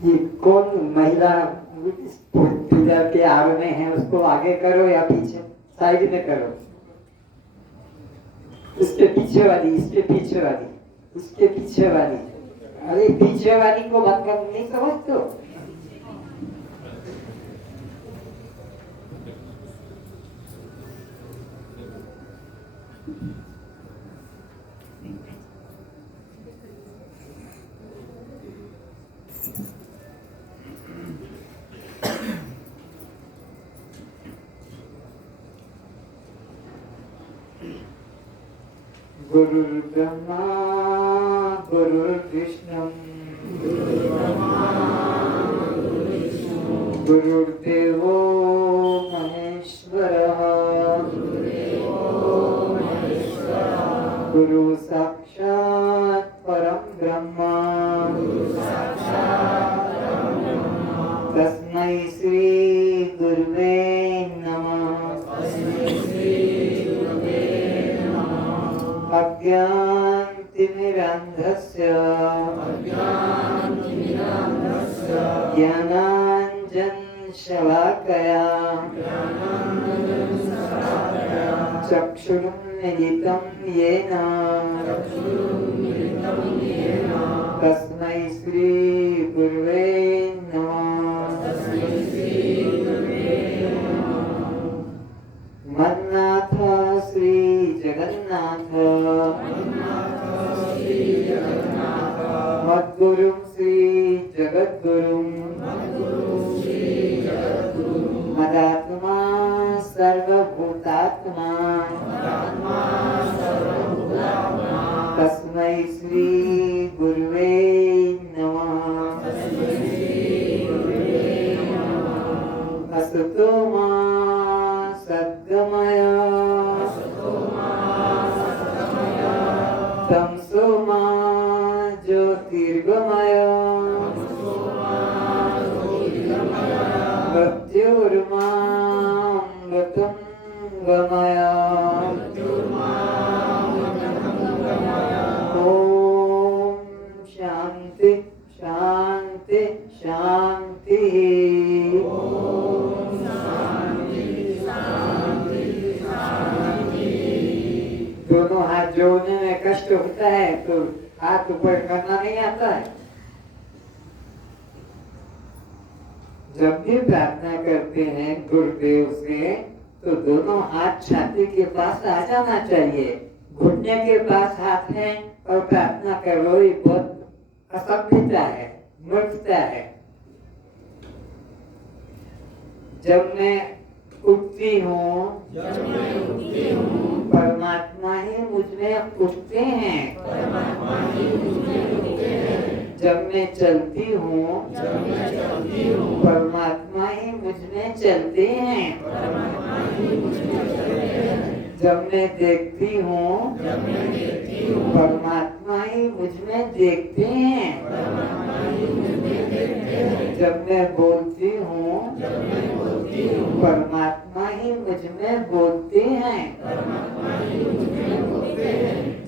ये कौन महिला पूजा के आड़ में है, उसको आगे करो या पीछे, साइड में करो। इसके पीछे वाली, इसके पीछे वाली, इसके पीछे वाली। अरे पीछे वाली को मतलब नहीं समझते हो? गुरुर्ब्रह्मा गुरुर्विष्णु गुरुर्देवो महेश्वरः गुरु साक्षात् परम ब्रह्म तस्मै श्री गुरुवे नमः। अज्ञानतिमिरान्धस्य ज्ञानाञ्जनशलाकया चक्षुरुन्मीलितं येन तस्मै श्री गुरुवे नमः। मन्नाथ श्री जगन्नाथ मद्गुरुं श्री जगद्गुरुं मदात्मा सर्वभूतात्मा तस्मै श्री गुरुवे नमः। असतो मा सद्गमय तमसो मा ज्योतिर्गमय मृत्युर्मामृतं गमय। ओम शांति शांति शांति। दोनों हाथ जोड़ने में कष्ट होता है तो हाथ ऊपर करना नहीं आता है। जब भी प्रार्थना करते हैं गुरुदेव से तो दोनों हाथ छाती के पास आ जाना चाहिए। घुटने के पास हाथ है और प्रार्थना कर लो, ये बहुत असभ्यता है, मूर्खता है। जब मैं उठती हूँ परमात्मा ही मुझ में उठते हैं। जब मैं चलती हूँ परमात्मा ही मुझ में चलते हैं। जब मैं देखती हूँ परमात्मा ही मुझ में देखते हैं। जब मैं बोलती हूँ परमात्मा ही मुझ में बोलते हैं।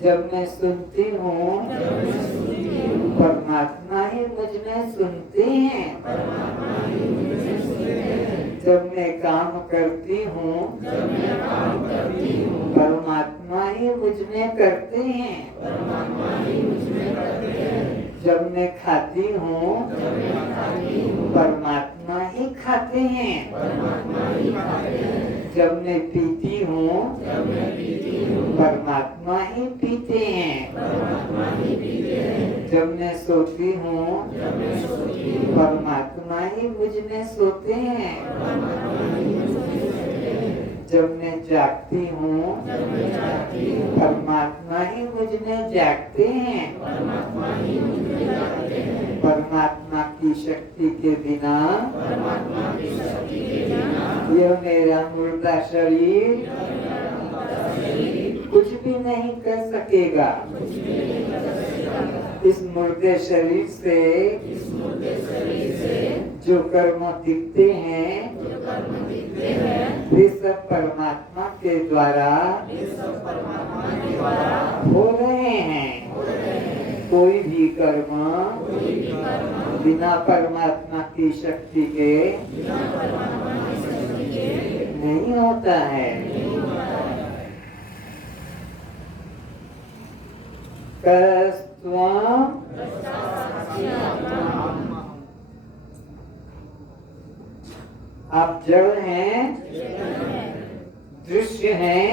जब मैं सुनती हूँ परमात्मा ही मुझ में सुनते हैं। जब मैं काम करती हूँ परमात्मा ही मुझ में करते हैं। जब मैं खाती हूँ परमात्मा ही खाते हैं। जब मैं पीती हूँ परमात्मा ही पीते हैं। जब मैं सोती हूँ परमात्मा ही मुझ में सोते हैं। जब मैं जागती हूँ परमात्मा ही मुझ में जागते हैं। परमात्मा की शक्ति के बिना यह मेरा मुर्दा शरीर कुछ भी नहीं कर सकेगा। इस मुर्दे शरीर से जो कर्म दिखते हैं वे सब परमात्मा के द्वारा हो रहे हैं। कोई भी कर्म बिना परमात्मा की शक्ति के नहीं होता है। कर्स्त्वं आप जड़ हैं, दृश्य हैं,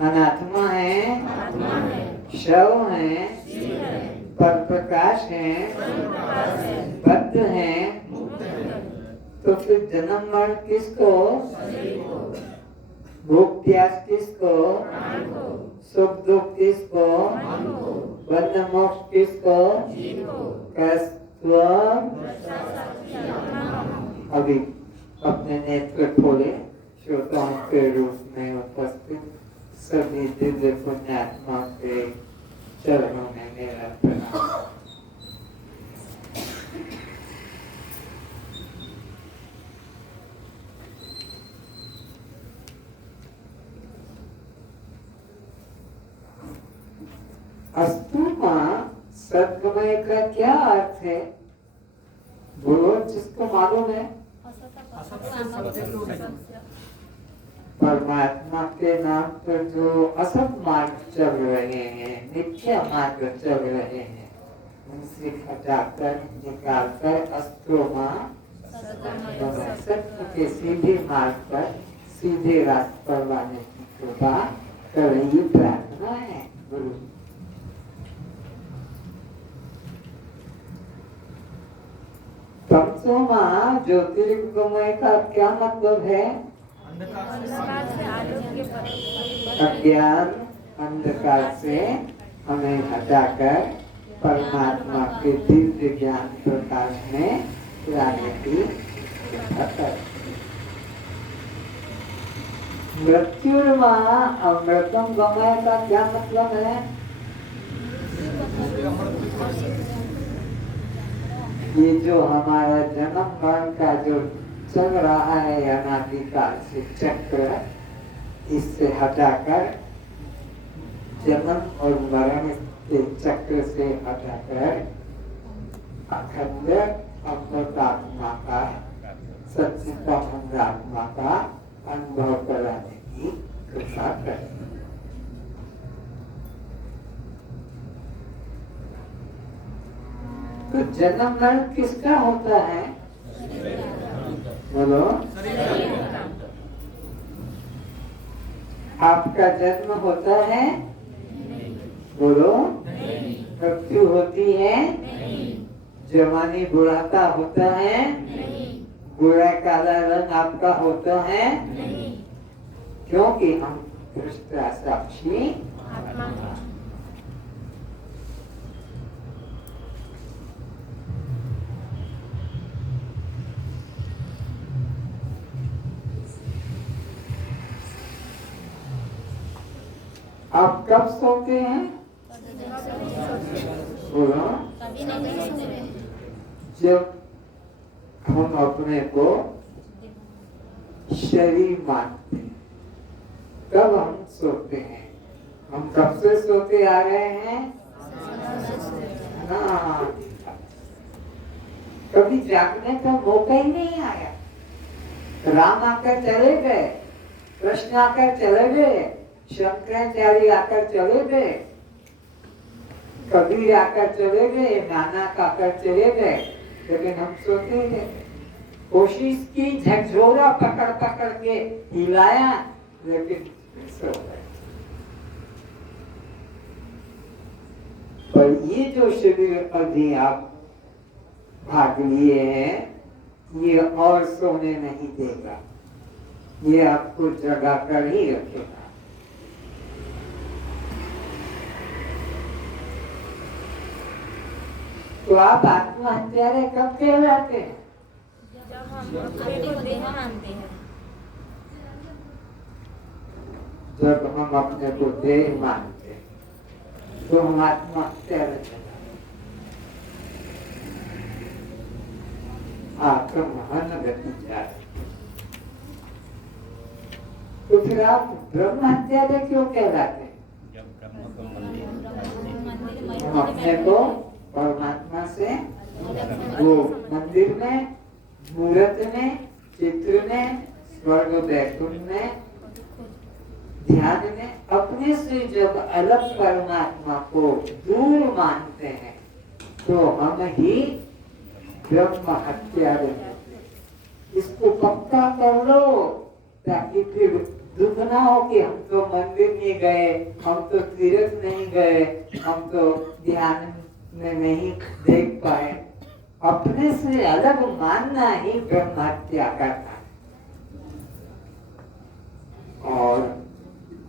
अनात्मा है, शव है, पर प्रकाश है, बद्ध है, तो फिर जन्म मरण किसको, भूख प्यास किसको, सुख दुख किसको, बद्ध मोक्ष किसको, अभी अपने नेत्र खोले, श्रोताओं के रूप में उपस्थित सभी दिव्य पुण्यात्मा के चरणों में मेरा प्रणाम। अस्तुमा सद्गमय का क्या अर्थ है? बोलो जिसको मालूम है। परमात्मा के नाम पर जो असत मार्ग चल रहे हैं, मिथ्या मार्ग चल रहे हैं, उनसे हटाकर निकालकर अस्तुमा सत्य के सीधे मार्ग पर, सीधे रास्ते पर लाने की कृपा कर रही प्रार्थना है गुरु। तमसोमा ज्योतिर्गमय का क्या मतलब है? अज्ञान अंधकार से हमें हटाकर परमात्मा के दिव्य ज्ञान प्रकाश में लाने की मृत्युर्मा अमृतम गमय का क्या मतलब है? ये जो हमारा जन्म मरण का जो चल रहा है अनादिकाल से चक्र, इससे हटाकर जन्म और मरण के चक्र से हटाकर अखंड अमृतात्मा का, सच्चिदानंद आत्मा का अनुभव कराने की कृपा करें। तो जन्म मरण किसका होता है? बोलो। आपका जन्म होता है? बोलो। मृत्यु होती है? जवानी बुढ़ापा होता है? बुरा काला रंग आपका होता है? क्योंकि हम दृष्टा साक्षी आप कब सोते हैं? बोलो। जब हम अपने को शरीर मानते हैं तब हम सोते हैं। हम कब से सोते आ रहे हैं? ना, कभी जागने का मौका ही नहीं आया। राम आकर चले गए, कृष्ण आकर चले गए, शंकराचार्य आकर चले गए, कबीर आकर चले गए, नानक आकर चले गए, लेकिन हम सोते थे। कोशिश की, झकझोरा पकड़ पकड़ के हिलाया, लेकिन सो गए। पर ये जो शरीर अभी आप भाग लिए हैं, ये और सोने नहीं देगा, ये आपको जगा कर ही रखेगा। तो आप आत्महत्यारे कब कहलाते हैं? जब हम अपने को देह मानते हैं। जब हम अपने को देह मानते हैं तो हम आत्महत्यारे आपका महान गति जा रही। तो फिर आप ब्रह्म हत्यारे क्यों कहलाते हैं? जब ब्रह्म को मंदिर हम अपने को परमात्मा से, वो मंदिर में, मूर्त में, चित्र में, स्वर्ग वैकुंठ में, ध्यान में अपने से जब अलग परमात्मा को दूर मानते हैं तो हम ही ब्रह्म हत्यारे होते हैं। इसको पक्का कर लो ताकि फिर दुख ना हो कि हम तो मंदिर नहीं गए, हम तो तीर्थ नहीं गए, हम तो ध्यान में नहीं देख पाए। अपने से अलग मानना ही ब्रह्म हत्या करना है। और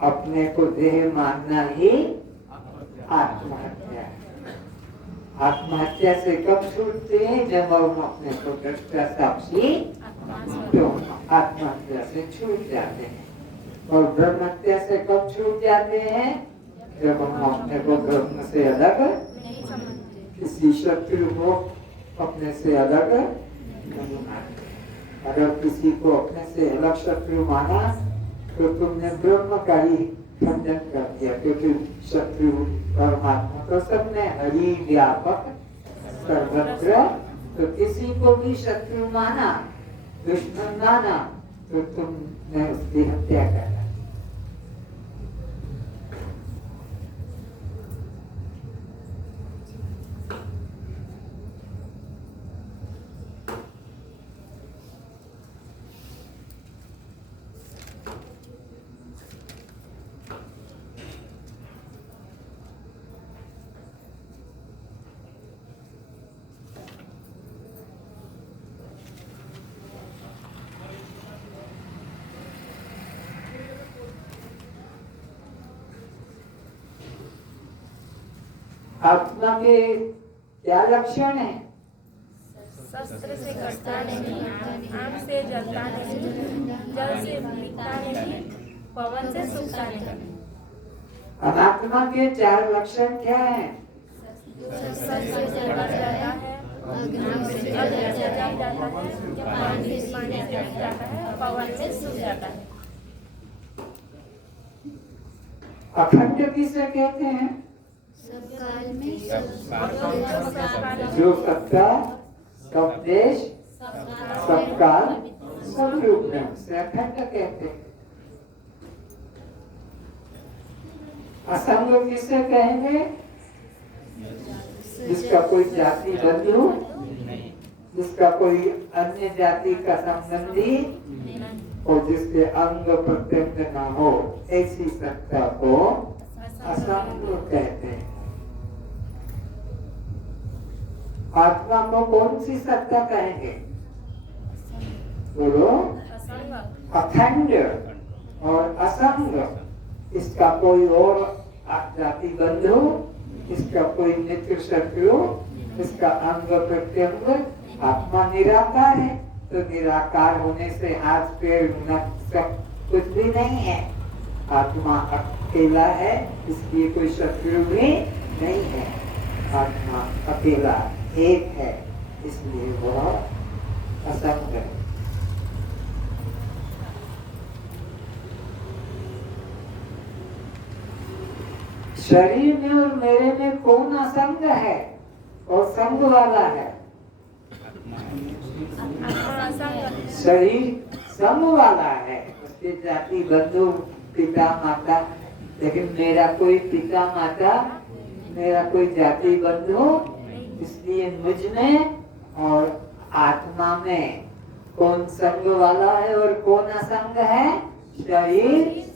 अपने को देह मानना ही आत्महत्या है। आत्महत्या से कब छूटते हैं? जब हम अपने को दृष्टा साक्षी तो आत्महत्या से छूट जाते हैं। और ब्रह्म हत्या से कब छूट जाते हैं? जब हम अपने को ब्रह्म से अलग, किसी शत्रु को अपने से अलग नहीं मानते। अगर किसी को अपने से अलग शत्रु माना तो तुमने ब्रह्म का ही खंडन कर दिया, क्योंकि शत्रु परमात्मा तो सब में हरि व्यापक सर्वत्र। तो किसी को भी शत्रु माना, दुश्मन माना तो तुमने उसकी हत्या कर दी। आत्मा के क्या लक्षण है? शस्त्र से कटता नहीं, आग से जलता नहीं, जल से पीता नहीं, पवन से सूखता नहीं। अनात्मा के 4 लक्षण क्या हैं? शस्त्र से कट जाता है, आग से जल जाता है, पानी से सूख जाता है, पवन से सूख जाता है। अखंड किसे कहते हैं? सब काल में, जो सत्ता, सब देश, सब काल, सब रूप में उसे अखंड कहते हैं। असंग किसे कहेंगे? जिसका कोई जाति बंधु, जिसका कोई अन्य जाति का संबंधी और जिसके अंग प्रत्यंग न हो, ऐसी सत्ता को असंग कहते हैं। आत्मा को कौन सी सत्ता कहेंगे? बोलो। अखंड और असंग। इसका कोई और जाति बंधु, इसका कोई मित्र शत्रु, इसका अंग प्रत्यंग। आत्मा निराकार है, तो निराकार होने से हाथ पैर सब कुछ भी नहीं है। आत्मा अकेला है, इसलिए कोई शत्रु भी नहीं है। आत्मा अकेला एक है, इसलिए वह असंग है। शरीर में और मेरे में कौन असंग है और संग वाला है? शरीर संग वाला है, उसके जाति बंधु पिता माता, लेकिन मेरा कोई पिता माता, मेरा कोई जाति बंधु, इसलिए मुझ में और आत्मा में कौन संग वाला है और कौन असंग है? शरीर।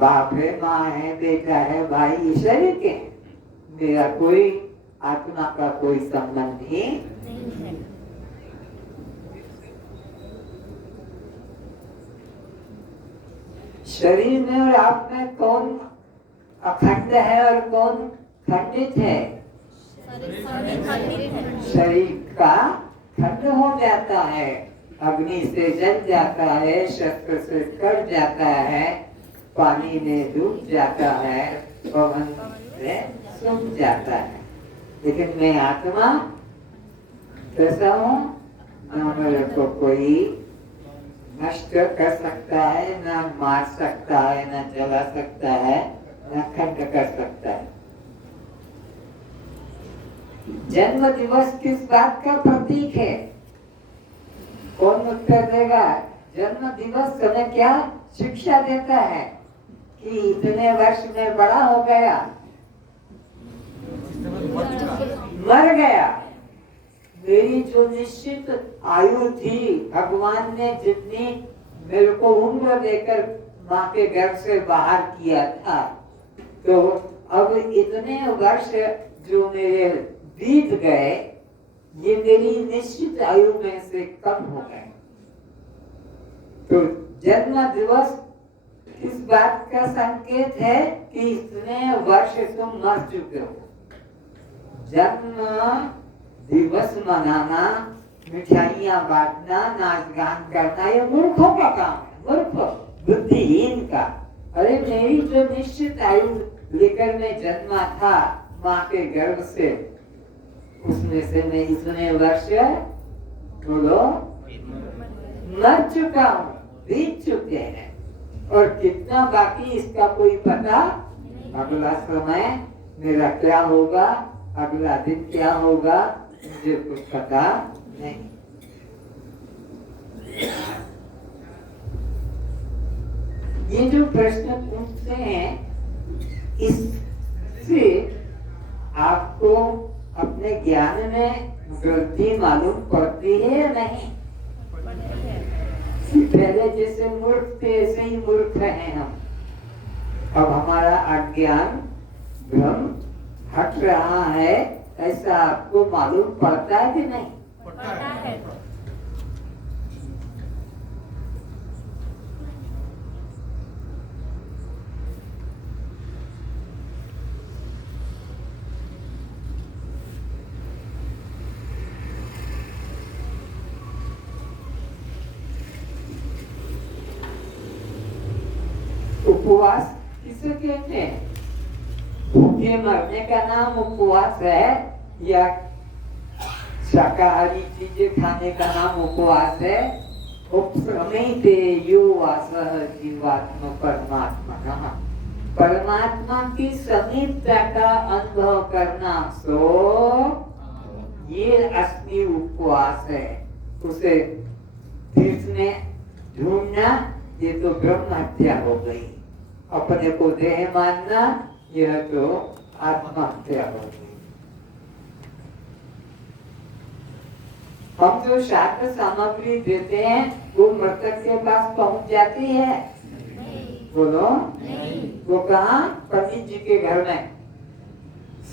बाप है, माँ है, बेटा है, भाई, शरीर के। मेरा कोई आत्मा का कोई संबंध ही नहीं है। शरीर में और आप में कौन अखंड है और कौन खंडित है? शरीर का खंड हो जाता है, अग्नि से जल जाता है, शस्त्र से कट जाता है, पानी में डूब जाता है, पवन से सूख जाता है। लेकिन मैं आत्मा कैसा हूँ? न मेरे को कोई नष्ट कर सकता है, न मार सकता है, न जला सकता है, न खंड कर सकता है। जन्म दिवस किस बात का प्रतीक है? कौन उत्तर देगा? जन्म दिवस हमें क्या शिक्षा देता है कि इतने वर्ष में बड़ा हो गया, मर गया। मेरी जो निश्चित आयु थी, भगवान ने जितनी मेरे को उम्र देकर माँ के घर से बाहर किया था, तो अब इतने वर्ष जो मेरे बीत गए, ये मेरी निश्चित आयु में से कम हो गए। तो जन्म दिवस इस बात का संकेत है कि इतने वर्ष तुम मर चुके हो। जन्म दिवस मनाना, मिठाइयाँ बांटना, नाच गान करना, ये मूर्खों का काम है, मूर्ख बुद्धिहीन का। अरे मेरी जो निश्चित आयु लेकर मैं जन्मा था माँ के गर्भ से, उसमें से मैं इतने वर्ष बोलो मर चुका हूँ, बीत चुके हैं, और कितना बाकी इसका कोई पता। अगला समय मेरा क्या होगा, अगला दिन क्या होगा, मुझे कुछ पता नहीं। ये जो प्रश्न पूछते हैं, इससे आपको अपने ज्ञान में वृद्धि मालूम पड़ती है या नहीं? पहले जैसे मूर्ख थे ऐसे ही मूर्ख हैं हम। अब हमारा अज्ञान भ्रम हट रहा है, ऐसा आपको मालूम पड़ता है कि नहीं? पड़ता है। उपवास किसे कहते हैं? भूखे मरने का नाम उपवास है, या शाकाहारी चीजें खाने का नाम उपवास है? उपसमेते यो वासः जीवात्मा परमात्मा, परमात्मा की समीपता का अनुभव करना, सो ये असली उपवास है। उसे तीर्थ में ढूंढना, ये तो ब्रह्म हत्या हो गई। अपने को देह मानना, यह तो आत्महत्या हो गई। हम जो शास्त्र सामग्री देते हैं वो मृतक के पास पहुंच जाती है? बोलो नहीं। वो कहाँ? पंडित जी के घर में।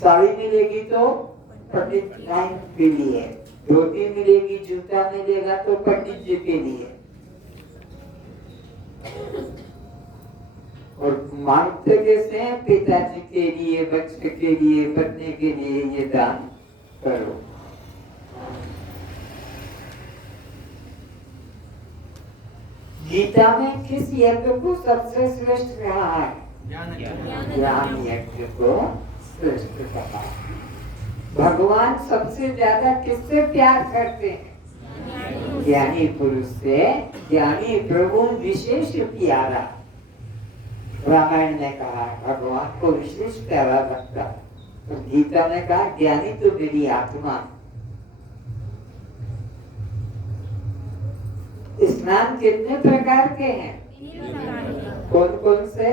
साड़ी मिलेगी तो पंडित के लिए, धोती मिलेगी, जूता मिलेगा तो पंडित जी के लिए, और मांगते कैसे हैं? पिताजी के लिए, बच्चे के लिए, पत्नी के लिए ये दान करो। गीता में किस यज्ञ को सबसे श्रेष्ठ कहा है? ज्ञान यज्ञ को श्रेष्ठ कहा। भगवान सबसे ज्यादा किससे प्यार करते हैं? ज्ञानी पुरुष से। ज्ञानी प्रभु विशेष प्यारा। रामायण ने कहा भगवान को विशेष प्यारा लगता, तो गीता ने कहा ज्ञानी तो मेरी आत्मा। स्नान कितने प्रकार के हैं? कौन कौन से?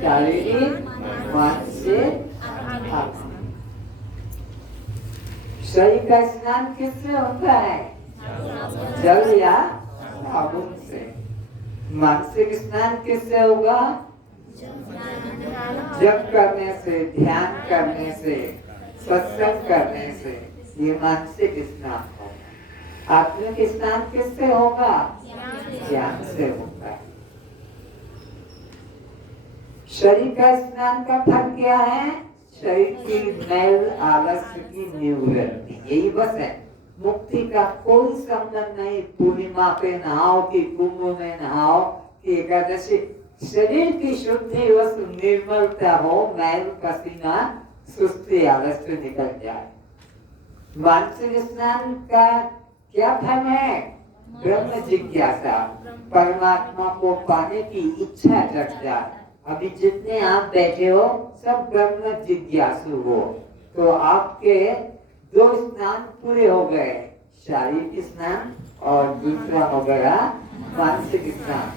शारीरिक, मानसिक, आत्मा। शरीर का स्नान किससे होता है? जल या साबुन से। मानसिक स्नान किससे होगा? जप करने से, ध्यान करने से, सत्संग करने से, ये मानसिक स्नान होगा। आत्मिक स्नान किससे होगा? ज्ञान से होगा। शरीर का स्नान का फल क्या है? शरीर की मैल आलस्य की निवृत्ति, यही बस है। मुक्ति का कोई संबंध नहीं। पूर्णिमा पे नहाओ कि कुंभ में नहाओ कि एकादशी, शरीर की शुद्धि बस निर्मलता हो, मैल पसीना सुस्ती आलस्य निकल जाए। मानसिक स्नान का क्या फल है? ब्रह्म जिज्ञासा, परमात्मा को पाने की इच्छा जग जाए। अभी जितने आप बैठे हो सब ब्रह्म जिज्ञासु हो, तो आपके दो स्नान पूरे हो गए, शारीरिक स्नान और दूसरा हो गया मानसिक स्नान।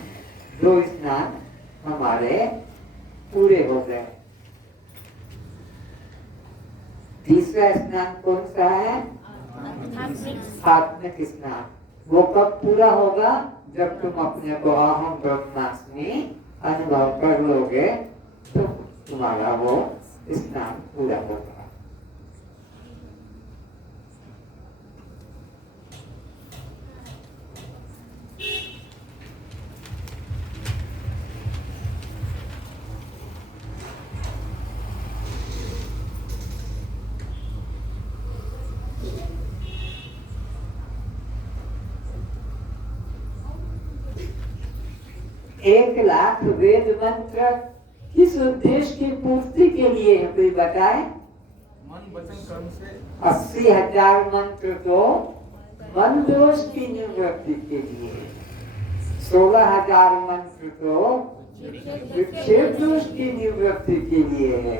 दो स्नान हमारे पूरे हो गए। तीसरा स्नान कौन सा है? आत्मिक स्नान। वो कब पूरा होगा? जब तुम अपने को अहम ब्रह्मास्मि अनुभव कर लोगे तो तुम्हारा वो स्नान पूरा होगा। एक लाख वेद मंत्र किस उद्देश्य की पूर्ति के लिए है, कोई बताए? मन वचन कर्म से 80,000 मंत्र तो मन दोष की निवृत्ति के लिए, 16,000 मंत्र तो विक्षेप दोष की निवृत्ति के लिए है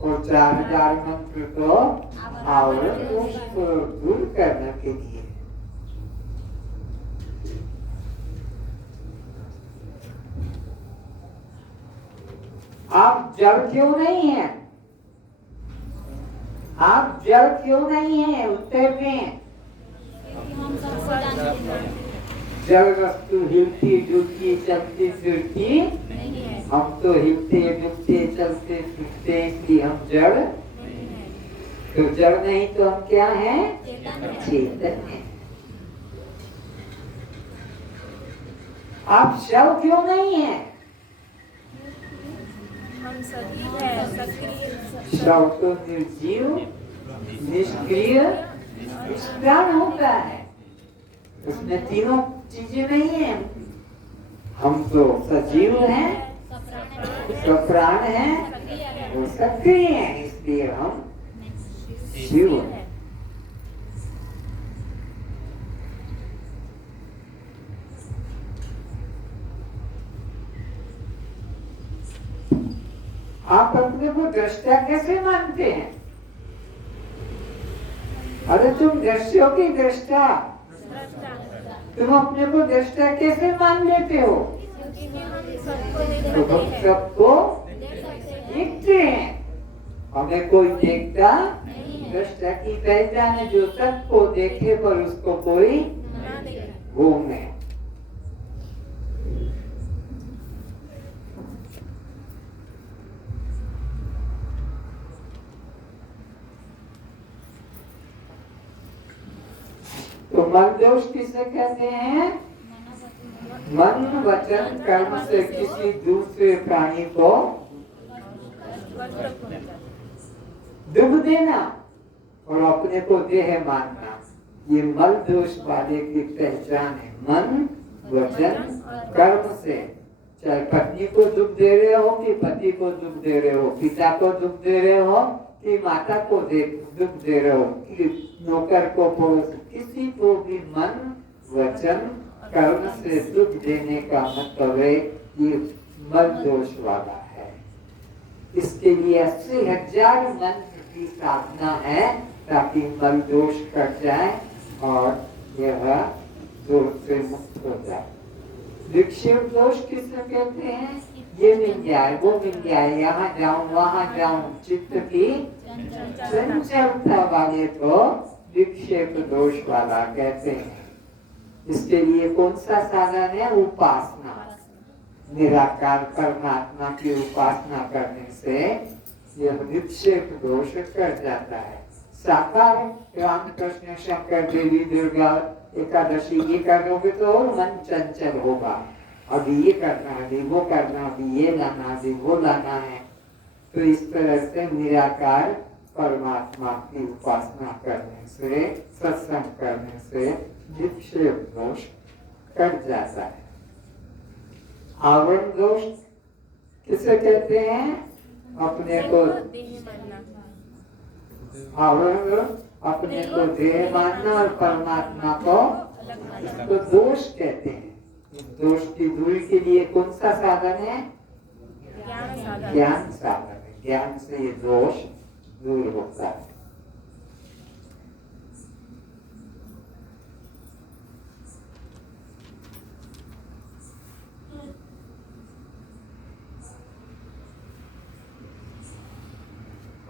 और 4,000 मंत्र तो आवरण दोष को दूर करने के लिए। आप जड़ क्यों नहीं है? आप जड़ क्यों नहीं है? उत्तर में जड़ वस्तु हिलती डुलती चलती फिरती, हम तो हिलते डुलते चलते फिरते, इसलिए हम जड़। तो जड़ नहीं तो हम क्या हैं? चेतन है। आप शव क्यों नहीं है? हम सजीव है, सक्रिय। शव तो निर्जीव निष्क्रिय प्राण होता है, उसमें तीनों चीजें नहीं है। हम तो सजीव हैं, सप्राण हैं, वो सक्रिय हैं, इसलिए हम शिव हैं। आप अपने को दृष्टा कैसे मानते हैं? अरे तुम दृश्यों की दृष्टा, तुम अपने को दृष्टा कैसे मान लेते हो? तो हम सबको देखते हैं, हमें कोई देखता दृष्टा की पहचान है, जो सबको देखे पर उसको कोई घूमे। तो मन दोष किसे कहते हैं? मन वचन कर्म से किसी दूसरे प्राणी को दुख देना और अपने को देह मानना, ये मल दोष वाले की पहचान है। मन वचन कर्म से, चाहे पत्नी को दुख दे रहे हो कि पति को दुख दे रहे हो, पिता को दुख दे रहे हो कि माता को दुख दे रहे हो, कि नौकर को पड़ोस, किसी को भी मन वचन कर्म से दुख देने का मतलब है ये मल दोष वाला है। इसके लिए 80,000 मंत्र की साधना है ताकि मल दोष कट जाए और यह दोष से मुक्त हो जाए। विक्षेप दोष किसे कहते हैं? ये मिल जाए वो मिल जाए, यहाँ जाऊं वहां जाऊं, चित्त की चंचलता वाले को विक्षेप दोष वाला कहते हैं। इसके लिए कौन सा साधन है? उपासना। निराकार परमात्मा की उपासना करने से यह विक्षेप दोष कट जाता है। साकार रामकृष्ण शंकर देवी दुर्गा एकादशी ये करोगे तो मन चंचल होगा, अभी ये करना है, अभी वो करना, अभी ये लाना, अभी वो लाना है। तो इस तरह से निराकार परमात्मा की उपासना करने से, सत्संग करने से विक्षेप दोष कट जाता है। आवरण दोष किसे कहते हैं? अपने को आवरण, अपने को देह मानना और परमात्मा को, इसको दोष कहते हैं। दोष की दूरी के लिए कौन सा साधन है? ज्ञान साधन है। ज्ञान से ये दोष दूर होता है।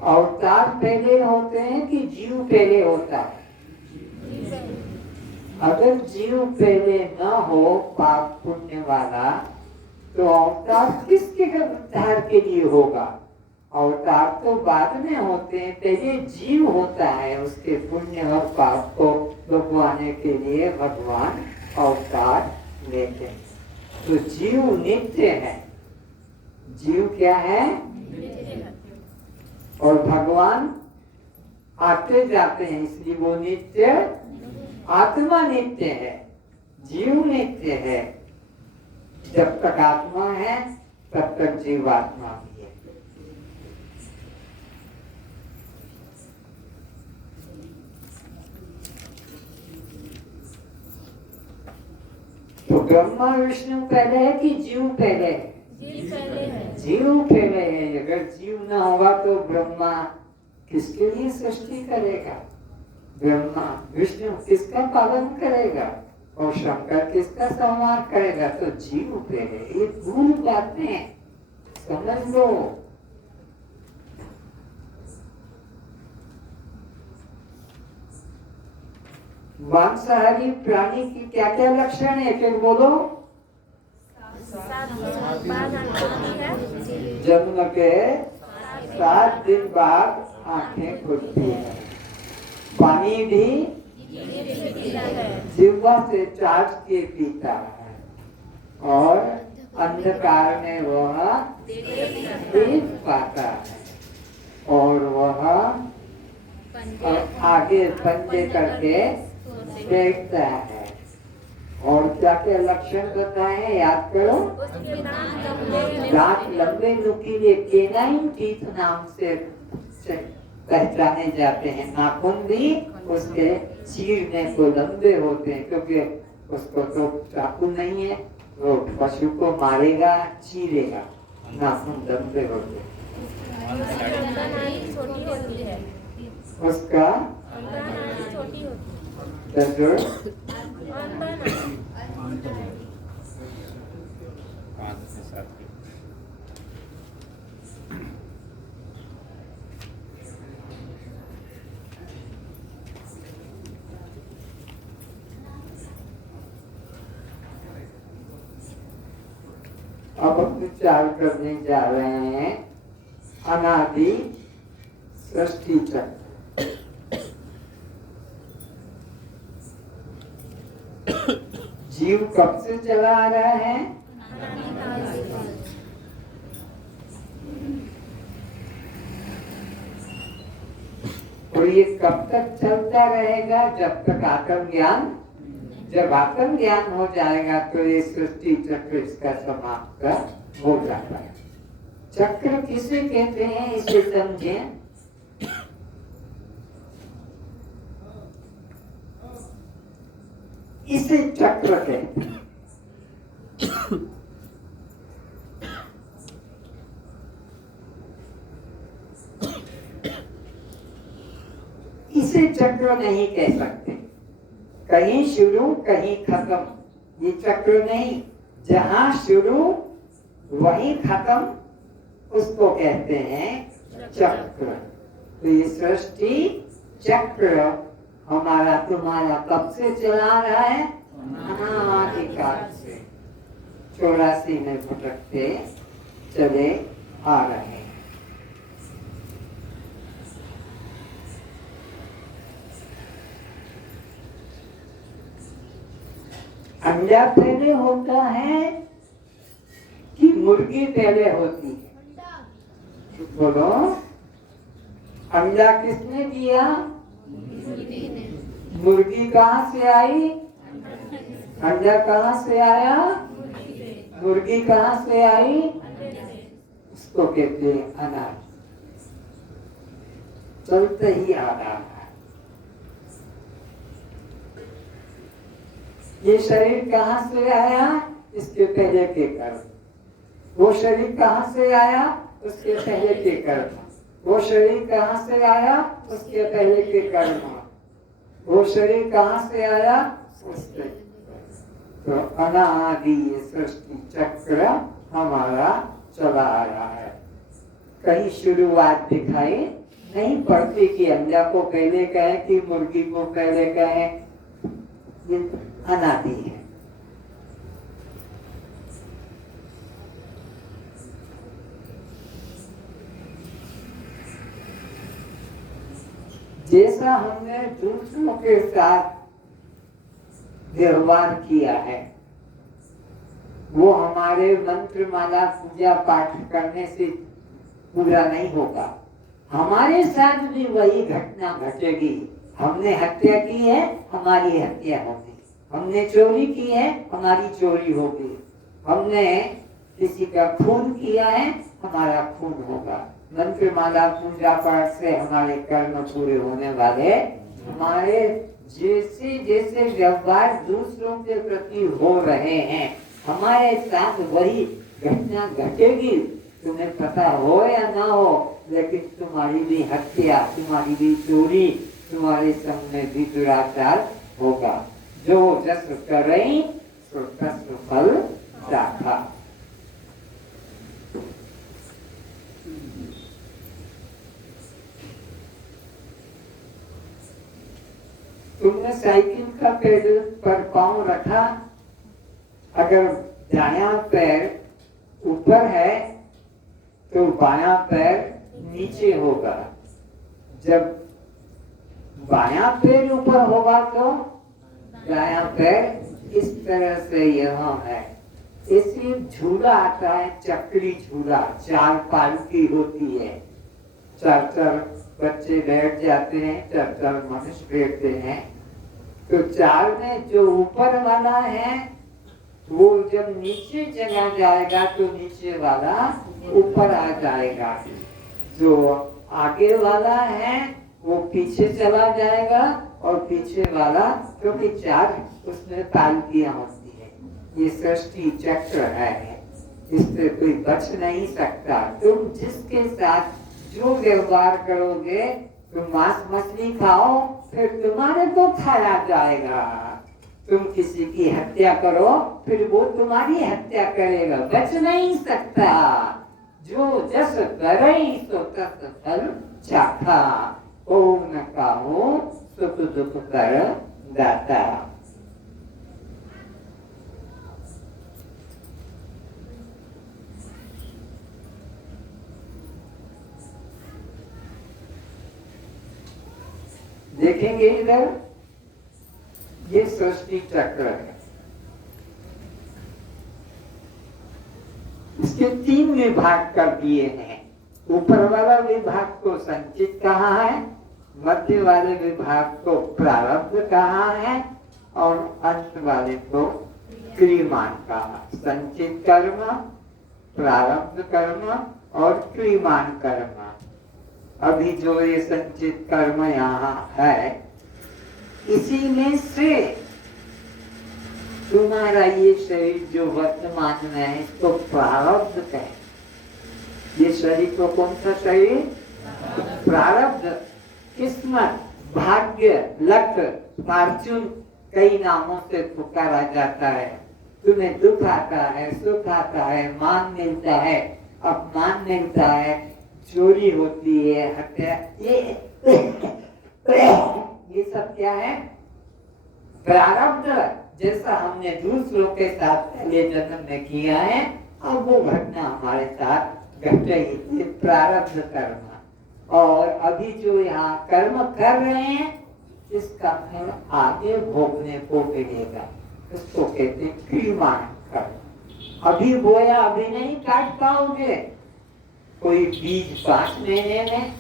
अवतार पहले होते हैं कि जीव पहले होता है? अगर जीव पहले न हो पाप पुण्य वाला, तो अवतार किसके उद्धार के लिए होगा? अवतार तो बाद में होते हैं, पहले जीव होता है, उसके पुण्य और पाप को भगवाने के लिए भगवान अवतार लेते हैं। तो जीव नित्य है। जीव क्या है? और भगवान आते जाते हैं, इसलिए वो नित्य। आत्मा नित्य है, जीव नित्य है। जब तक आत्मा है तब तक जीवात्मा भी है। तो ब्रह्मा विष्णु पहले है कि जीव पहले है? जीव पहले है। जीव पहले है। अगर जीव ना होगा तो ब्रह्मा किसके लिए सृष्टि करेगा? ब्रह्मा विष्णु किसका पालन करेगा? और शंकर किसका संहार करेगा? तो जीव पहले। ये भूल बातें समझ लो। मांसाहारी प्राणी की क्या क्या लक्षण है? फिर बोलो। जन्म के 7 दिन बाद आंखें खुलती है। पानी भी जिह्वा से चाट के पीता है, और अंधकार में वह देख पाता है, और वह आगे पंजे करके देखता है। और क्या क्या लक्षण बताए? याद करो। दांत लंबे नुकीले केनाइन टीथ नाम से पहचाने जाते हैं। नाखून भी उसके चीरने को लंबे होते हैं, क्योंकि उसको तो चाकू नहीं है, वो पशु को मारेगा, चीरेगा। नाखून लंबे होते हैं। उसका अब हम विचार करने जा रहे हैं अनादि सृष्टि चक्र। जीव कब से चला आ रहा है? और ये कब तक चलता रहेगा? जब तक आत्मज्ञान। जब आत्मज्ञान हो जाएगा तो ये सृष्टि चक्र इसका समाप्त हो जाता है। चक्र किसे कहते हैं, इसे समझें। इसे चक्र कहते हैं। इसे चक्र नहीं कह सकते। कहीं शुरू कहीं खत्म, ये चक्र नहीं। जहां शुरू वहीं खत्म, उसको कहते हैं चक्र। तो ये सृष्टि चक्र हमारा तुम्हारा कब से चला रहा है? अनादिकाल से। 84 में भटकते चले आ रहे हैं। अंडा पहले होता है कि मुर्गी पहले होती है? बोलो। अंडा किसने दिया? मुर्गी कहाँ से आई? अंडा कहाँ से आया? मुर्गी कहाँ से आई? उसको कहते हैं अनाज। चलते ही आ रहा है। ये शरीर कहाँ से आया? इसके पहले के कर्म। वो शरीर कहाँ से आया? उसके पहले के कर्म। वो शरीर कहाँ से आया? उसके पहले के कर्म। वो शरीर कहाँ से आया? उसके। तो अनादि सृष्टि चक्र हमारा चला आ रहा है। कहीं शुरुआत दिखाई नहीं पड़ती कि अंडा को पहले कहें कि मुर्गी को पहले कहें। ये अनादि है। जैसा हमने दूसरों के साथ व्यवहार किया है वो हमारे मंत्र माला पूजा पाठ करने से पूरा नहीं होगा। हमारे साथ भी वही घटना घटेगी। हमने हत्या की है, हमारी हत्या होगी। हमने चोरी की है, हमारी चोरी होगी। हमने किसी का खून किया है, हमारा खून होगा। मंत्र माला पूजा पाठ से हमारे कर्म पूरे होने वाले। हमारे जैसे जैसे व्यवहार दूसरों के प्रति हो रहे हैं हमारे साथ वही घटना घटेगी। तुम्हें पता हो या ना हो, लेकिन तुम्हारी भी हत्या, तुम्हारी भी चोरी, तुम्हारे संग में भी दुराचार होगा। जो जस करे सो तस फल चाखा। तुमने साइकिल का पेडल पर पांव रखा, अगर दायां पैर ऊपर है तो बायां पैर नीचे होगा। जब बायां पैर ऊपर होगा तो दायां पैर इस तरह से यहाँ है। इसलिए झूला आता है, चक्री झूला, 4 पाल की होती है। 4 बच्चे बैठ जाते हैं, 4 मनुष्य बैठते हैं। तो 4 में जो ऊपर वाला है वो जब नीचे चला जाएगा तो नीचे वाला ऊपर आ जाएगा। जो आगे वाला है वो पीछे चला जाएगा और पीछे वाला, क्योंकि 4 उसमें पालकियां होती है। ये सृष्टि चक्र है, इससे कोई बच नहीं सकता। तुम जिसके साथ जो व्यवहार करोगे, तुम मांस मछली खाओ फिर तुम्हारे को खाया जाएगा। तुम किसी की हत्या करो फिर वो तुम्हारी हत्या करेगा, बच नहीं सकता। जो जस करे सो तस फल चाखा। ओम न काहो सुख दुख कर दाता। देखेंगे इधर, ये सृष्टि चक्र है। इसके 3 विभाग कर दिए हैं। ऊपर वाला विभाग को संचित कहा है, मध्य वाले विभाग को प्रारब्ध कहा है और अंत वाले को क्रियमान कहा। संचित कर्म, प्रारब्ध कर्म और क्रियमान कर्म। अभी जो ये संचित कर्म यहाँ है, इसी में से तुम्हारा ये शरीर जो वर्तमान में है इसको प्रारब्ध कहें। ये शरीर को कौन सा शरीर? प्रारब्ध, किस्मत, भाग्य, लक, फॉर्चून कई नामों से पुकारा जाता है। तुम्हें दुख आता है, सुख आता है, मान मिलता है, अपमान मिलता है, चोरी होती है, हत्या, ये सब क्या है? प्रारब्ध। जैसा हमने दूसरों के साथ पहले जन्म में किया है, अब वो घटना हमारे साथ घट रही है, प्रारब्ध कर्म। और अभी जो यहाँ कर्म कर रहे हैं इसका फल आगे भोगने को मिलेगा, इसको कहते हैं क्रियमान कर्म। अभी बोया अभी नहीं काट पाओगे। कोई बीज 5 महीने में,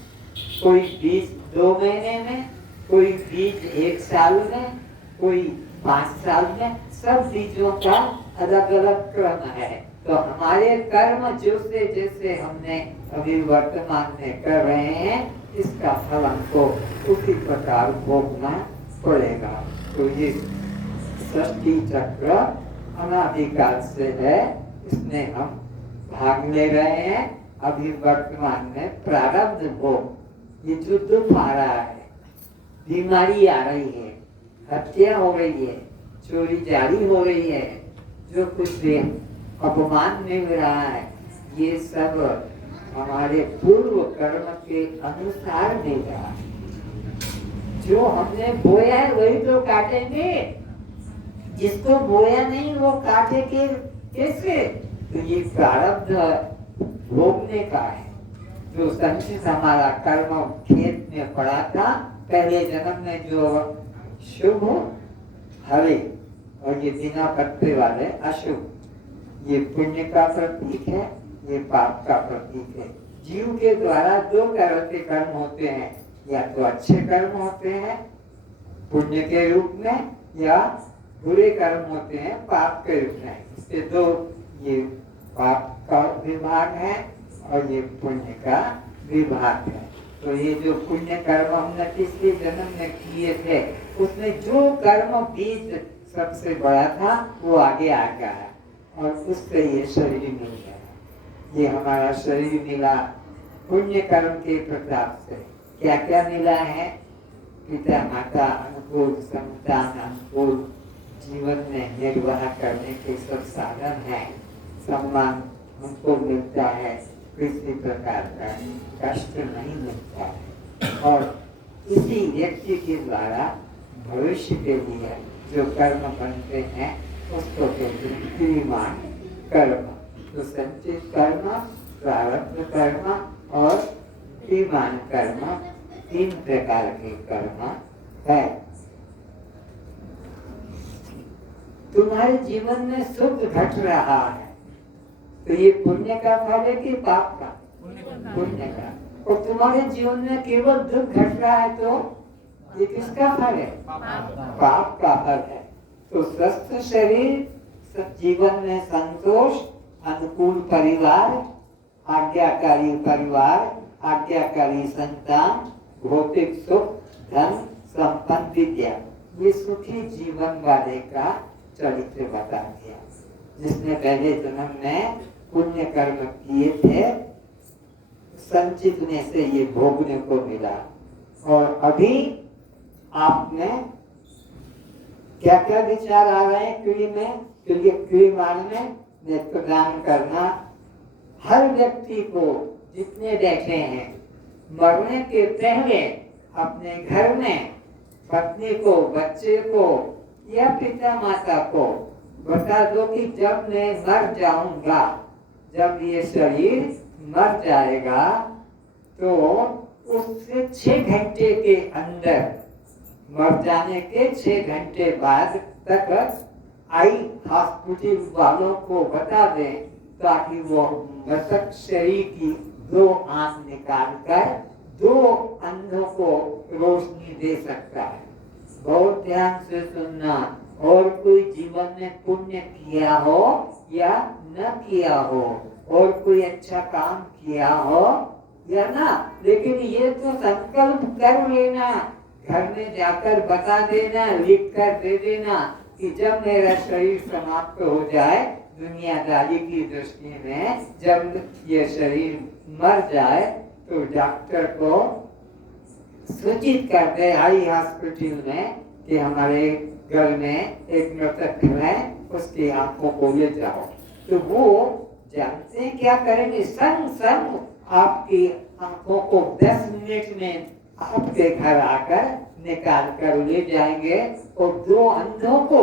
कोई बीज 2 महीने में, कोई बीज 1 साल में, कोई 5 साल में। सब बीजों का अलग अलग क्रम है। तो हमारे कर्म जैसे जैसे हमने अभी वर्तमान में कर रहे हैं, इसका फल हमको उसी प्रकार भोगना पड़ेगा। तो ये सृष्टि चक्र अनादिकाल से है, इसमें हम भाग ले रहे हैं। अभी वर्तमान में प्रारब्ध भोग, ये जो दुख आ रहा है, बीमारी आ रही है, हत्या हो रही है, चोरी जारी हो रही है, जो कुछ भी अपमान मिल रहा है, ये सब हमारे पूर्व कर्म के अनुसार मिला। जो हमने बोया है वही तो काटेंगे, जिसको बोया नहीं वो काटेंगे कैसे? तो ये प्रारब्ध भोगने का है। जो संचित हमारा कर्म खेत में पड़ा था पहले जन्म में, जो शुभ हरे और ये बिना पत्ते वाले अशुभ, ये पुण्य का प्रतीक है, ये पाप का प्रतीक है। जीव के द्वारा दो तरह के कर्म होते हैं, या तो अच्छे कर्म होते हैं पुण्य के रूप में, या बुरे कर्म होते हैं पाप के रूप में। इसके दो, ये पाप का विभाग है और ये पुण्य का विभाग है। तो ये जो पुण्य कर्म हमने पिछले जन्म में किए थे, उसमें जो कर्म बीज सबसे बड़ा था वो आगे आ गया और उससे ये शरीर मिल गया। ये हमारा शरीर मिला पुण्य कर्म के प्रताप से। क्या क्या मिला है? पिता माता अनुकूल, संतान अनुकूल, जीवन में निर्वाह करने के सब साधन है, सम्मान हमको मिलता है, किसी प्रकार का कष्ट नहीं मिलता है। और इसी व्यक्ति के द्वारा भविष्य के लिए जो कर्म बनते हैं उसको कहते हैं क्रियमान कर्म। तो संचित कर्म, प्रारब्ध कर्म और क्रियमान कर्म, तीन प्रकार के कर्म है। तुम्हारे जीवन में सुख घट रहा है तो ये पुण्य का फल है कि पाप का? पुण्य का। और तुम्हारे जीवन में केवल दुख घट रहा है तो ये किसका फल है? पाप का फल है। तो स्वस्थ शरीर, जीवन में संतोष, अनुकूल परिवार, आज्ञाकारी परिवार, आज्ञाकारी संतान, भौतिक सुख, धन, संपन्न, विद्या, ये सुखी जीवन वाले का चरित्र बता दिया। जिसने पहले जन्म में पुण्य कर्म किए थे, संचित में से ये भोगने को मिला। और अभी आप में क्या क्या विचार आ रहे हैं क्रिया में? क्रियमान में नेत्रदान करना। हर व्यक्ति को, जितने बैठे हैं, मरने के पहले अपने घर में पत्नी को, बच्चे को या पिता माता को बता दो कि जब मैं मर जाऊंगा, जब ये शरीर मर जाएगा, तो उससे 6 घंटे के अंदर, मर जाने के 6 घंटे बाद तक आई हॉस्पिटल वालों को बता दें, ताकि वो मृतक शरीर की 2 आंख निकालकर 2 अंधों को रोशनी दे सकता है। बहुत ध्यान से सुनना। और कोई जीवन में पुण्य किया हो या न किया हो, और कोई अच्छा काम किया हो या ना, लेकिन ये तो संकल्प कर लेना, घर में जाकर बता देना, लिख कर दे देना कि जब मेरा शरीर समाप्त हो जाए, दुनियादारी की दृष्टि में जब ये शरीर मर जाए, तो डॉक्टर को सूचित कर दे आई हॉस्पिटल में कि हमारे घर में एक मृतक है, उसकी आंखों को ले जाओ। तो वो जानते क्या करेंगे? संग संग आपकी आंखों को 10 मिनट में आपके घर आकर निकाल कर ले जाएंगे और 2 अंधों को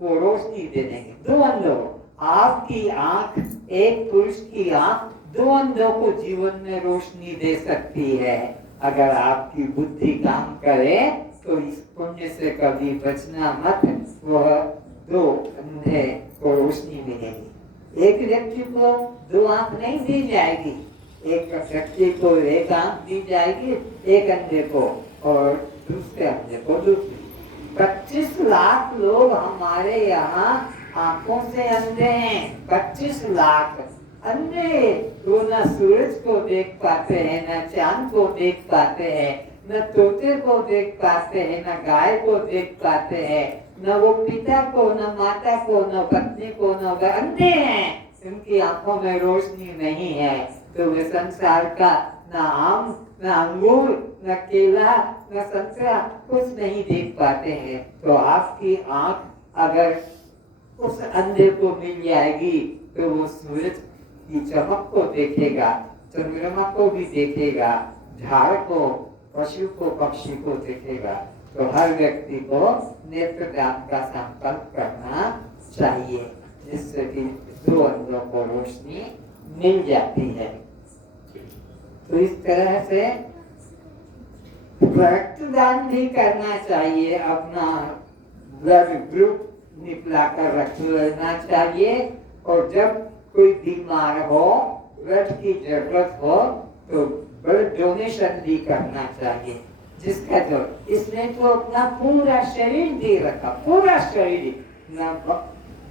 वो रोशनी दे देंगे। 2 अंधों, आपकी आंख, एक पुरुष की आंख 2 अंधों को जीवन में रोशनी दे सकती है। अगर आपकी बुद्धि काम करे तो इस पुण्य से कभी बचना मत, वह 2 अंधे को रोशनी मिलेगी। एक व्यक्ति को 2 आंख नहीं दी जाएगी, एक व्यक्ति को 1 आंख दी जाएगी, एक अंधे को और दूसरे अंधे को दूसरी। 25 लाख लोग हमारे यहाँ आंखों से अंधे हैं। 25 लाख अंधे, वो न सूरज को देख पाते हैं, न चांद को देख पाते हैं, न तोते को देख पाते हैं, न गाय को देख पाते हैं, न वो पिता को, न माता को, न पत्नी को, न अंधे हैं। उनकी आंखों में रोशनी नहीं है, तो वे संसार का न आम, न अंगूर, न केला, न संतरा कुछ नहीं देख पाते हैं। तो आपकी आंख अगर उस अंधे को मिल जाएगी तो वो सूरज की चमक को देखेगा, चंद्रमा को भी देखेगा, झाड़ को, पशु को, पक्षी को देखेगा। तो हर व्यक्ति को नेत्रदान का संकल्प करना चाहिए, जिससे कि दो अंगों को रोशनी मिल जाती है। तो इस तरह से रक्तदान भी करना चाहिए। अपना ब्लड ग्रुप निकला कर रख लेना चाहिए, और जब कोई बीमार हो, ब्लड की जरूरत हो, तो ब्लड डोनेशन भी करना चाहिए। जिसका जो इसने तो अपना पूरा शरीर दे रखा, पूरा शरीर, ना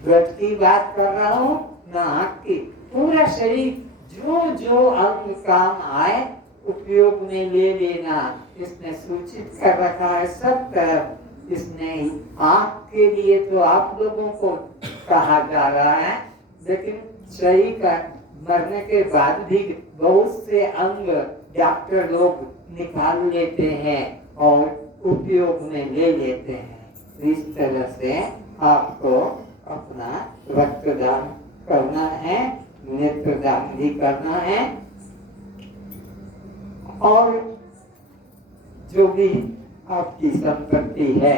ब्लड की बात कर रहा हूँ ना आँख की, पूरा शरीर, जो जो अंग काम आए उपयोग में ले लेना इसने सूचित कर रखा है। सब तरफ इसने आँख के लिए तो आप लोगों को कहा जा रहा है, लेकिन शरीर का मरने के बाद भी बहुत से अंग डॉक्टर लोग निकाल लेते हैं और उपयोग में ले लेते हैं। इस तरह से आपको अपना रक्तदान करना है, नेत्रदान भी करना है, और जो भी आपकी संपत्ति है